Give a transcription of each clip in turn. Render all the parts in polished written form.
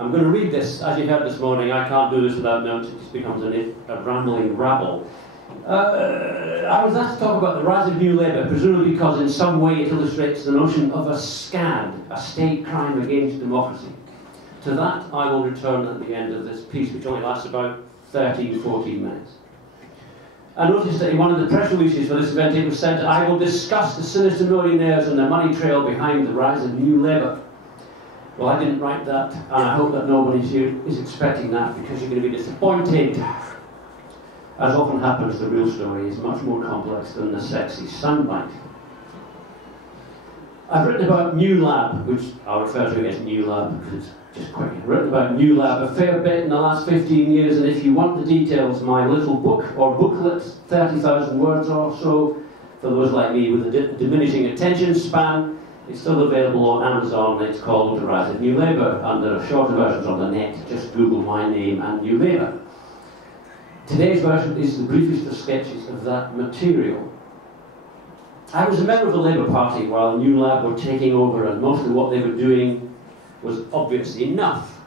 I'm going to read this. As you heard this morning, I can't do this without notes. It becomes a rambling rabble. I was asked to talk about the rise of New Labour, presumably because in some way it illustrates the notion of a SCAD, a state crime against democracy. To that I will return at the end of this piece, which only lasts about 13, 14 minutes. I noticed that in one of the press releases for this event it was said, I will discuss the sinister millionaires and the money trail behind the rise of New Labour. Well, I didn't write that, and I hope that nobody here is expecting that, because you're going to be disappointed. As often happens, the real story is much more complex than the sexy soundbite. I've written about New Lab, which I'll refer to as New Lab because it's just quick. I've written about New Lab a fair bit in the last 15 years, and if you want the details, my little book or booklet, 30,000 words or so, for those like me with a diminishing attention span, it's still available on Amazon. It's called The Rise of New Labour, and there are shorter versions on the net. Just Google my name and New Labour. Today's version is the briefest of sketches of that material. I was a member of the Labour Party while New Lab were taking over, and mostly what they were doing was obvious enough.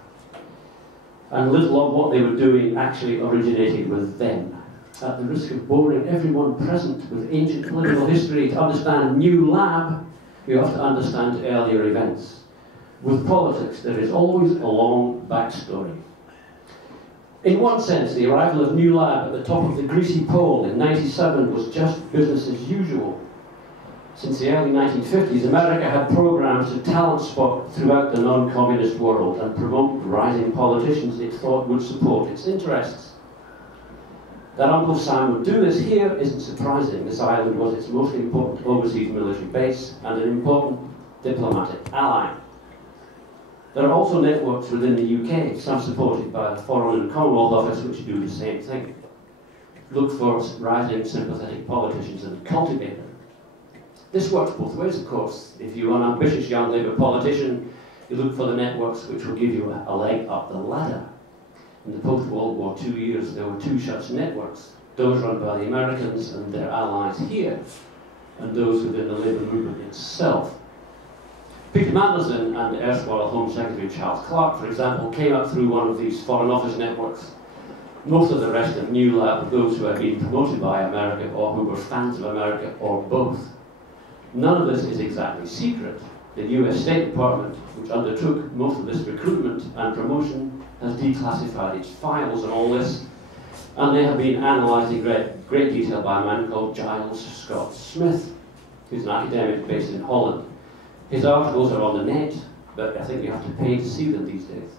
And little of what they were doing actually originated with them. At the risk of boring everyone present with ancient political history, to understand New Lab, you have to understand earlier events. With politics, there is always a long backstory. In one sense, the arrival of New Lab at the top of the greasy pole in '97 was just business as usual. Since the early 1950s, America had programs to talent spot throughout the non-communist world and promote rising politicians it thought would support its interests. That Uncle Sam would do this here isn't surprising. This island was its most important overseas military base and an important diplomatic ally. There are also networks within the UK, some supported by the Foreign and Commonwealth Office, which do the same thing. Look for rising sympathetic politicians and cultivate them. This works both ways, of course. If you're an ambitious young Labour politician, you look for the networks which will give you a leg up the ladder. In the post-World War II years, there were two such networks, those run by the Americans and their allies here, and those within the Labour movement itself. Peter Mandelson and erstwhile Home Secretary Charles Clarke, for example, came up through one of these Foreign Office networks. Most of the rest of New Lab were those who had been promoted by America or who were fans of America, or both. None of this is exactly secret. The US State Department, which undertook most of this recruitment and promotion, has declassified its files on all this, and they have been analysed in great detail by a man called Giles Scott Smith, who's an academic based in Holland. His articles are on the net, but I think you have to pay to see them these days.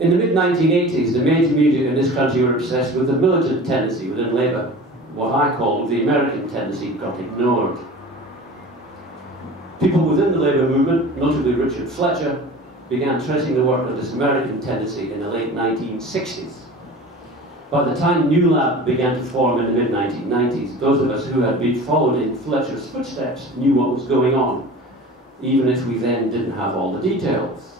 In the mid-1980s, the major media in this country were obsessed with the militant tendency within Labour. What I call the American tendency got ignored. People within the Labour movement, notably Richard Fletcher, began tracing the work of this American tendency in the late 1960s. By the time New Lab began to form in the mid-1990s, those of us who had been followed in Fletcher's footsteps knew what was going on, even if we then didn't have all the details.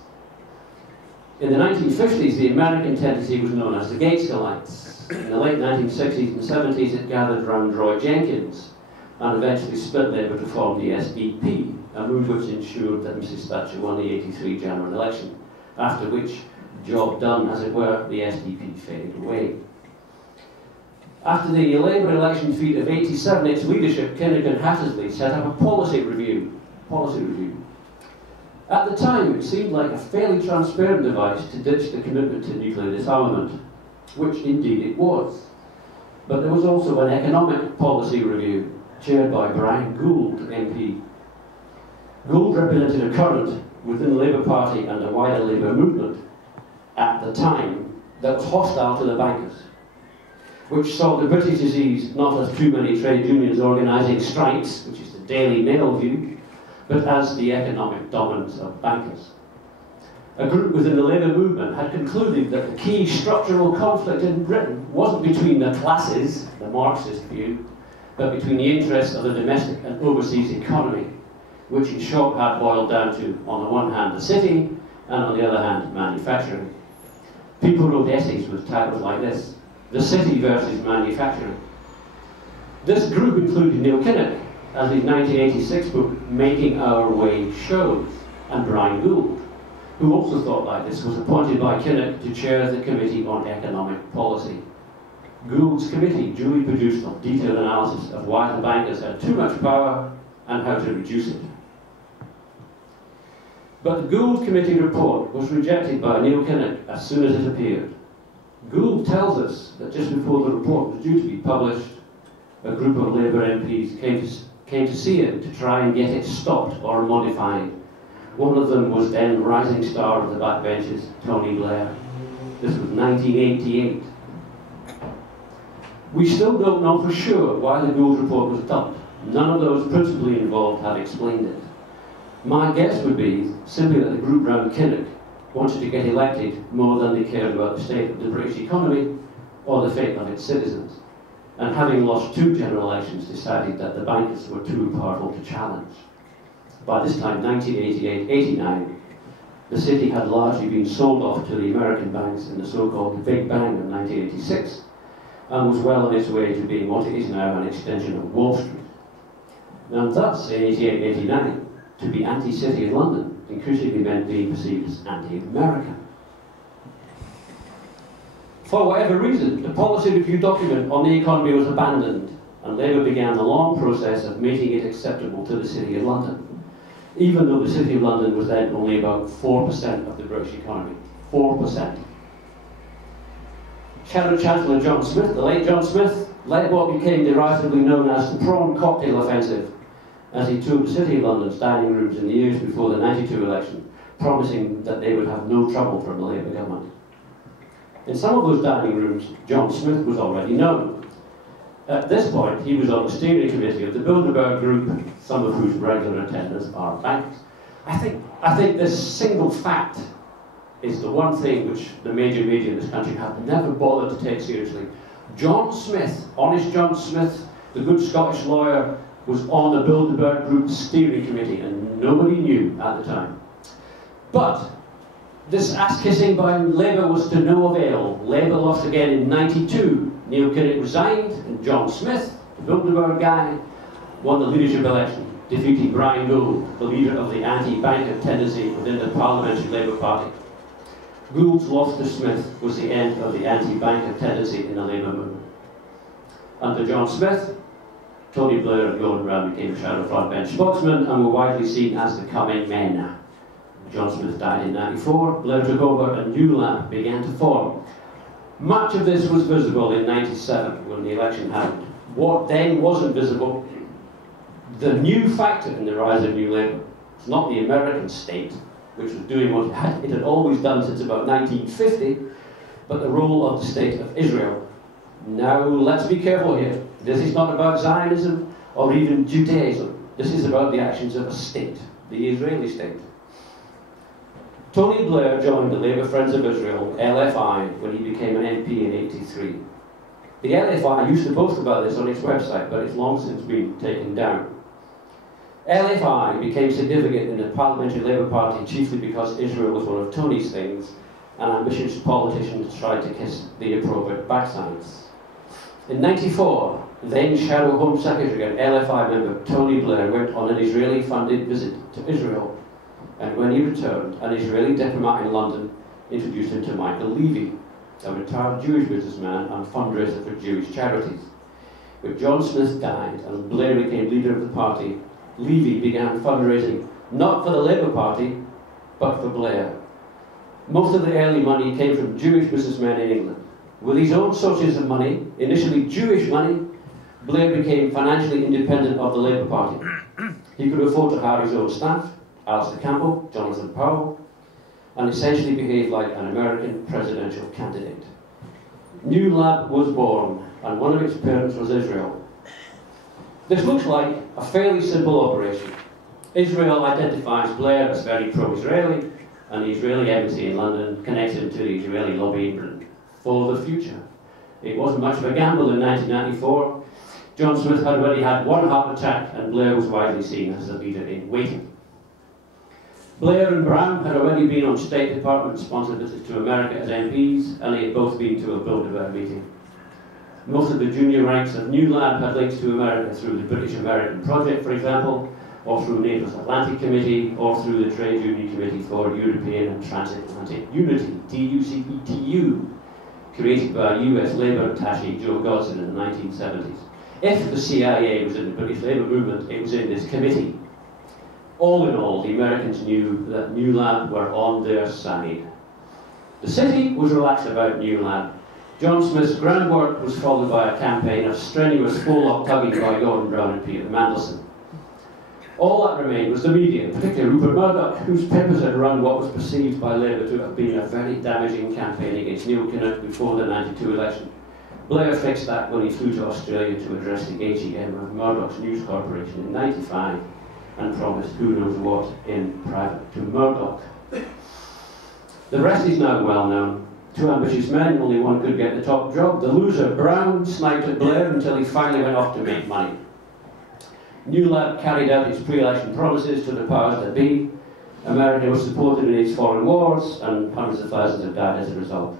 In the 1950s, the American tendency was known as the Gaitskillites. In the late 1960s and 70s, it gathered around Roy Jenkins and eventually split Labour to form the SDP, a move which ensured that Mrs Thatcher won the '83 general election, after which, job done, as it were, the SDP faded away. After the Labour election defeat of '87, its leadership, Kinnock and Hattersley, set up a policy review. At the time, it seemed like a fairly transparent device to ditch the commitment to nuclear disarmament, which indeed it was. But there was also an economic policy review, chaired by Brian Gould, MP. Gould represented a current within the Labour Party and the wider Labour movement at the time that was hostile to the bankers, which saw the British disease not as too many trade unions organising strikes, which is the Daily Mail view, but as the economic dominance of bankers. A group within the Labour movement had concluded that the key structural conflict in Britain wasn't between the classes, the Marxist view, but between the interests of the domestic and overseas economy, which in short had boiled down to, on the one hand, the city, and on the other hand, manufacturing. People wrote essays with titles like this: The City versus Manufacturing. This group included Neil Kinnock, as his 1986 book, Making Our Way shows, and Brian Gould, who also thought like this, was appointed by Kinnock to chair the Committee on Economic Policy. Gould's committee duly produced a detailed analysis of why the bankers had too much power and how to reduce it. But the Gould Committee report was rejected by Neil Kinnock as soon as it appeared. Gould tells us that just before the report was due to be published, a group of Labour MPs came to see it to try and get it stopped or modified. One of them was then rising star of the backbenches, Tony Blair. This was 1988. We still don't know for sure why the Gould report was dumped. None of those principally involved have explained it. My guess would be simply that the group round Kinnock wanted to get elected more than they cared about the state of the British economy or the fate of its citizens. And having lost 2 general elections, decided that the bankers were too powerful to challenge. By this time, 1988-89, the city had largely been sold off to the American banks in the so-called Big Bang of 1986, and was well on its way to being what it is now, an extension of Wall Street. And thus, in 88-89, to be anti-city of London increasingly meant being perceived as anti-American. For whatever reason, the policy review document on the economy was abandoned, and Labour began the long process of making it acceptable to the City of London, even though the City of London was then only about 4% of the British economy. 4%. Shadow Chancellor John Smith, the late John Smith, led what became derisively known as the prawn cocktail offensive, as he toured the City of London's dining rooms in the years before the '92 election, promising that they would have no trouble from the Labour government. In some of those dining rooms, John Smith was already known. At this point, he was on the steering committee of the Bilderberg Group, some of whose regular attendants are bankers. I think this single fact is the one thing which the major media in this country have never bothered to take seriously. John Smith, honest John Smith, the good Scottish lawyer, was on the Bilderberg Group's steering committee, and nobody knew at the time. But this ass-kissing by Labour was to no avail. Labour lost again in '92. Neil Kinnock resigned, and John Smith, the Bilderberg guy, won the leadership election, defeating Brian Gould, the leader of the anti-banker tendency within the Parliamentary Labour Party. Gould's loss to Smith was the end of the anti-banker tendency in the Labour movement. Under John Smith, Tony Blair and Gordon Brown became shadow frontbench spokesmen and were widely seen as the coming men. John Smith died in '94, Blair took over, and New Lab began to form. Much of this was visible in '97 when the election happened. What then wasn't visible, the new factor in the rise of New Labour, was not the American state, which was doing what it had always done since about 1950, but the role of the state of Israel. Now, let's be careful here. This is not about Zionism or even Judaism. This is about the actions of a state, the Israeli state. Tony Blair joined the Labour Friends of Israel, LFI, when he became an MP in '83. The LFI used to boast about this on its website, but it's long since been taken down. LFI became significant in the Parliamentary Labour Party chiefly because Israel was one of Tony's things, and ambitious politicians tried to kiss the appropriate backsides. In '94, then Shadow Home Secretary and LFI member Tony Blair went on an Israeli-funded visit to Israel, and when he returned, an Israeli diplomat in London introduced him to Michael Levy, a retired Jewish businessman and fundraiser for Jewish charities. When John Smith died and Blair became leader of the party, Levy began fundraising not for the Labour Party, but for Blair. Most of the early money came from Jewish businessmen in England. With his own sources of money, initially Jewish money, Blair became financially independent of the Labour Party. He could afford to hire his own staff, Alistair Campbell, Jonathan Powell, and essentially behaved like an American presidential candidate. New Lab was born, and one of its parents was Israel. This looks like a fairly simple operation. Israel identifies Blair as very pro-Israeli, and the Israeli embassy in London connects him to the Israeli lobby in Britain for the future. It wasn't much of a gamble in 1994. John Smith had already had one heart attack, and Blair was widely seen as a leader in waiting. Blair and Brown had already been on State Department-sponsored visits to America as MPs, and they had both been to a Bilderberg meeting. Most of the junior ranks of New Lab had links to America through the British-American Project, for example, or through NATO's Atlantic Committee, or through the Trade Union Committee for European and Transatlantic Unity, TUCETU, created by US Labour attaché Joe Godson in the 1970s. If the CIA was in the British Labour movement, it was in this committee. All in all, the Americans knew that New Lab were on their side. The city was relaxed about New Lab. John Smith's groundwork was followed by a campaign of strenuous full-up tugging by Gordon Brown and Peter Mandelson. All that remained was the media, particularly Rupert Murdoch, whose papers had run what was perceived by Labour to have been a very damaging campaign against Neil Kinnock before the '92 election. Blair fixed that when he flew to Australia to address the AGM of Murdoch's News Corporation in '95 and promised who knows what in private to Murdoch. The rest is now well known. Two ambitious men, only one could get the top job. The loser, Brown, sniped at Blair until he finally went off to make money. New Lab carried out its pre-election promises to the powers that be. America was supported in its foreign wars, and hundreds of thousands have died as a result.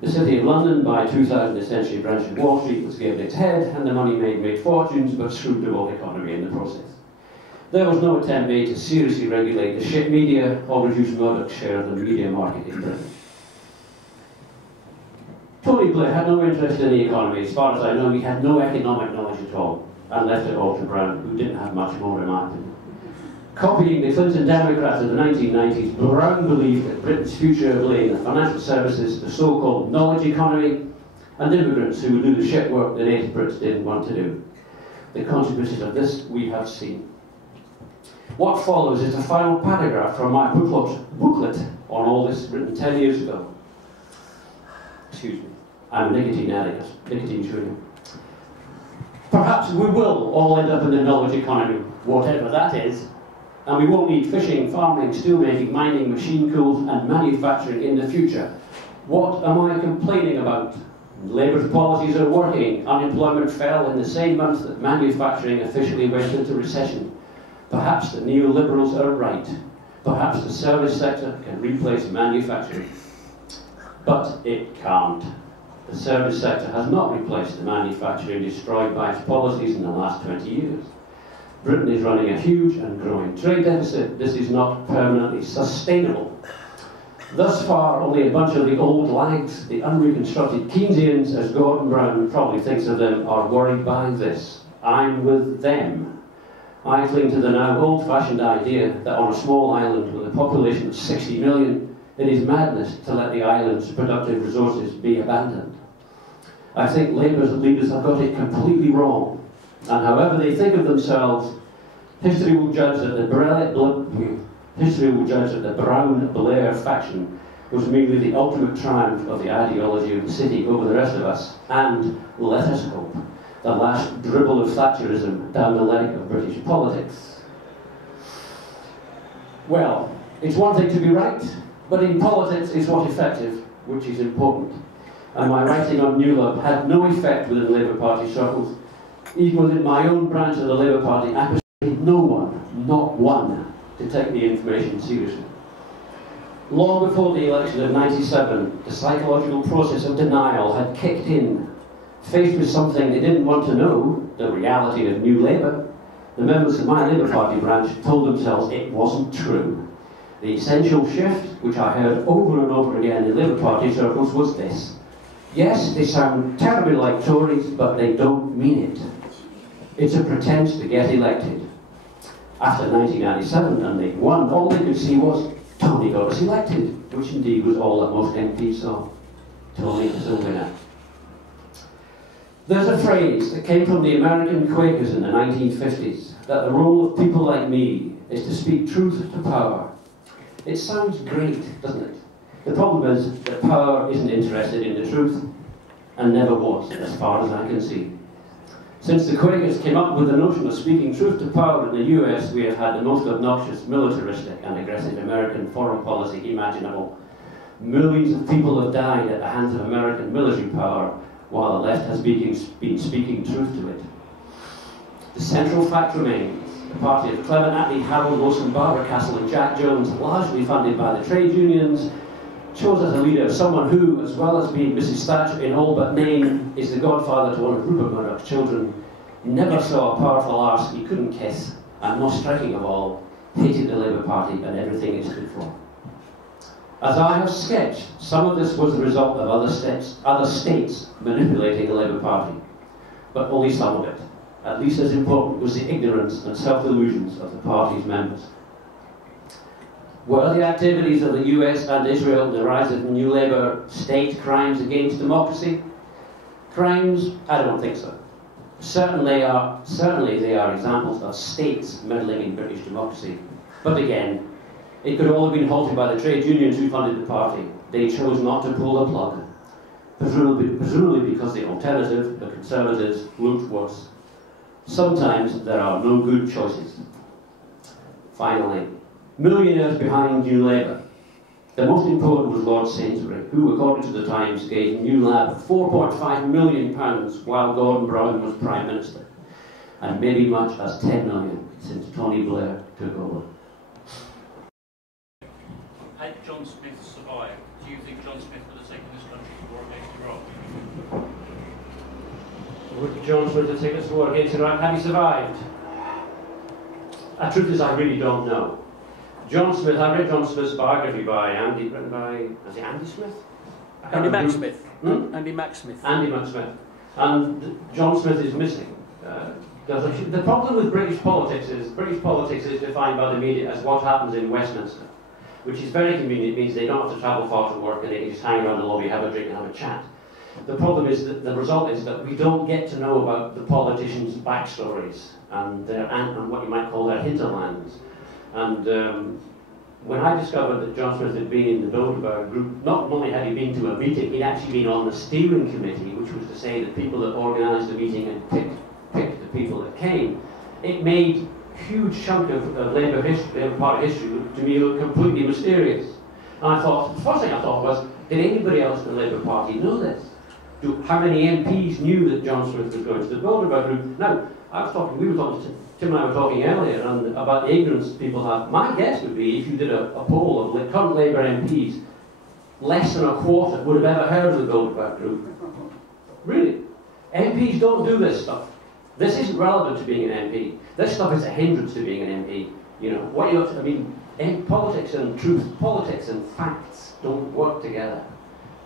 The City of London, by 2000, essentially branched from Wall Street, was given its head, and the money made fortunes, but screwed the world economy in the process. There was no attempt made to seriously regulate the shit media or reduce Murdoch's share of the media market in Britain. Tony Blair had no interest in the economy. As far as I know, he had no economic knowledge at all, and left it all to Brown, who didn't have much more in my opinion. Copying the Clinton Democrats of the 1990s, Brown believed that Britain's future lay in the financial services, the so-called knowledge economy, and immigrants who would do the shit work the native Brits didn't want to do. The consequences of this we have seen. What follows is the final paragraph from my booklet on all this, written 10 years ago. Excuse me, I'm a nicotine addict, nicotine chewing. Perhaps we will all end up in the knowledge economy, whatever that is, and we won't need fishing, farming, steelmaking, mining, machine tools, and manufacturing in the future. What am I complaining about? Labour's policies are working. Unemployment fell in the same month that manufacturing officially went into recession. Perhaps the neoliberals are right. Perhaps the service sector can replace manufacturing. But it can't. The service sector has not replaced the manufacturing destroyed by its policies in the last 20 years. Britain is running a huge and growing trade deficit. This is not permanently sustainable. Thus far, only a bunch of the old lags, the unreconstructed Keynesians, as Gordon Brown probably thinks of them, are worried by this. I'm with them. I cling to the now old-fashioned idea that on a small island with a population of 60 million, it is madness to let the island's productive resources be abandoned. I think Labour's leaders have got it completely wrong, and however they think of themselves, history will judge that the Brown-Blair faction was merely the ultimate triumph of the ideology of the city over the rest of us, and, let us hope, the last dribble of Thatcherism down the leg of British politics. Well, it's one thing to be right, but in politics it's what's effective, which is important. And my writing on New Lab had no effect within Labour Party circles. Even within my own branch of the Labour Party, I persuaded no one, not one, to take the information seriously. Long before the election of '97, the psychological process of denial had kicked in. Faced with something they didn't want to know, the reality of New Labour, the members of my Labour Party branch told themselves it wasn't true. The essential shift, which I heard over and over again in Labour Party circles, was this. Yes, they sound terribly like Tories, but they don't mean it. It's a pretense to get elected. After 1997, and they won, all they could see was Tony got us elected, which indeed was all that most MPs saw. Tony is a winner. There's a phrase that came from the American Quakers in the 1950s, that the role of people like me is to speak truth to power. It sounds great, doesn't it? The problem is that power isn't interested in the truth, and never was, as far as I can see. Since the Quakers came up with the notion of speaking truth to power in the US, we have had the most obnoxious, militaristic and aggressive American foreign policy imaginable. Millions of people have died at the hands of American military power, while the left has been speaking truth to it. The central fact remains, the party of Clement Attlee, Harold Wilson, Barbara Castle and Jack Jones, largely funded by the trade unions, chose as a leader someone who, as well as being Mrs. Thatcher in all but name, is the godfather to one of Rupert Murdoch's children, never saw a powerful arse he couldn't kiss, and most striking of all, hated the Labour Party and everything it stood for. As I have sketched, some of this was the result of other states manipulating the Labour Party, but only some of it. At least as important was the ignorance and self-delusions of the party's members. Were the activities of the US and Israel, the rise of the new Labour state, crimes against democracy? Crimes? I don't think so. Certainly they are examples of states meddling in British democracy. But again, it could all have been halted by the trade unions who funded the party. They chose not to pull the plug, presumably because the alternative, the Conservatives, looked worse. Sometimes there are no good choices. Finally, millionaires behind New Labour. The most important was Lord Sainsbury, who, according to the Times, gave New Lab £4.5 million while Gordon Brown was Prime Minister, and maybe much as 10 million since Tony Blair took over. Had John Smith survived, do you think John Smith would have taken this country to war against Iraq? Would John Smith have taken us to war against Iraq had he survived? The truth is, I really don't know. John Smith, I read John Smith's biography written by, is it Andy Smith? Andy Mac Smith. Hmm? Andy Mac Smith. Andy Mac Smith. And John Smith is missing. The problem with British politics is defined by the media as what happens in Westminster, which is very convenient. It means they don't have to travel far to work and they can just hang around the lobby, have a drink and have a chat. The problem is that the result is that we don't get to know about the politicians' backstories and what you might call their hinterlands. And when I discovered that John Smith had been in the Bilderberg group, not only had he been to a meeting, he'd actually been on the steering committee, which was to say the people that organised the meeting and picked the people that came. It made a huge chunk of Labour Party history to me look completely mysterious. And I thought, the first thing I thought was, did anybody else in the Labour Party know this? How many MPs knew that John Smith was going to the Bilderberg group? Now, Tim and I were talking earlier about the ignorance people have. My guess would be, if you did a poll of current Labour MPs, less than a quarter would have ever heard of the Bilderberg group. Really. MPs don't do this stuff. This isn't relevant to being an MP. This stuff is a hindrance to being an MP. You know, politics and truth, politics and facts don't work together.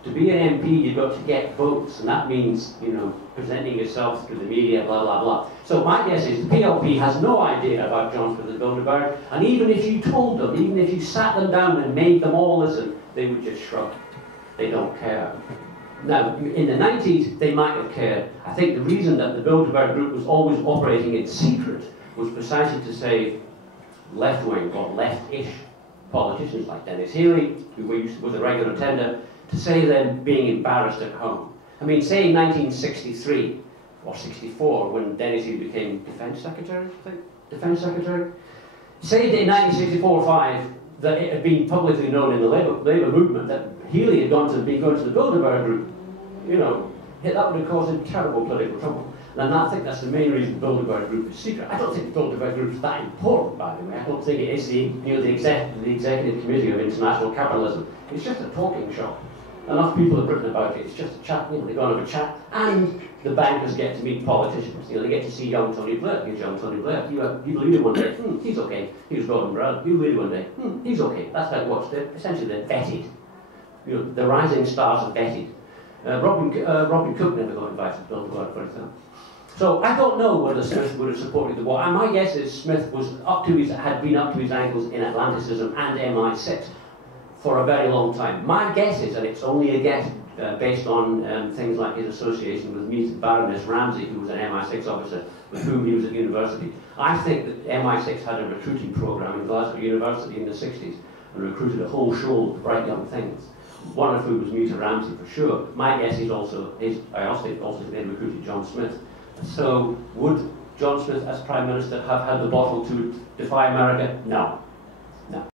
To be an MP, you've got to get votes, and that means, you know, presenting yourself through the media, blah, blah, blah. So my guess is the PLP has no idea about John Smith and Bilderberg, and even if you told them, even if you sat them down and made them all listen, they would just shrug. They don't care. Now, in the 90s, they might have cared. I think the reason that the Bilderberg group was always operating in secret was precisely to save left-wing or left-ish politicians like Dennis Healey, who was a regular attender, to say them being embarrassed at home. I mean, say in 1963 or 64, when Dennis Healey became Defence Secretary, I think? Defence Secretary? Say that in 1964 or 5, that it had been publicly known in the Labour movement that Healey had been going to the Bilderberg group. You know, that would have caused him terrible political trouble. And I think that's the main reason the Bilderberg group is secret. I don't think the Bilderberg group is that important, by the way. I don't think it is the Executive Committee of International Capitalism. It's just a talking shop. Enough people have written about it. It's just a chat. You know, they go and have a chat, and the bankers get to meet politicians. You know, they get to see young Tony Blair. Here's young Tony Blair. You believe it one day. He's okay. Here's Gordon Brown. You believe it one day. He's okay. That's how it works. Essentially, they're vetted. You know, the rising stars are vetted. Robin Cook never got invited to Bilderberg, for example. So I don't know whether Smith would have supported the war. And my guess is Smith had been up to his ankles in Atlanticism and MI6 for a very long time. My guess is, and it's only a guess based on things like his association with Baroness Ramsay, who was an MI6 officer with whom he was at university. I think that MI6 had a recruiting program in Glasgow University in the 60s and recruited a whole shoal of bright young things. One of whom was Meta Ramsay for sure. My guess is I also think they recruited John Smith. So would John Smith as Prime Minister have had the bottle to defy America? No.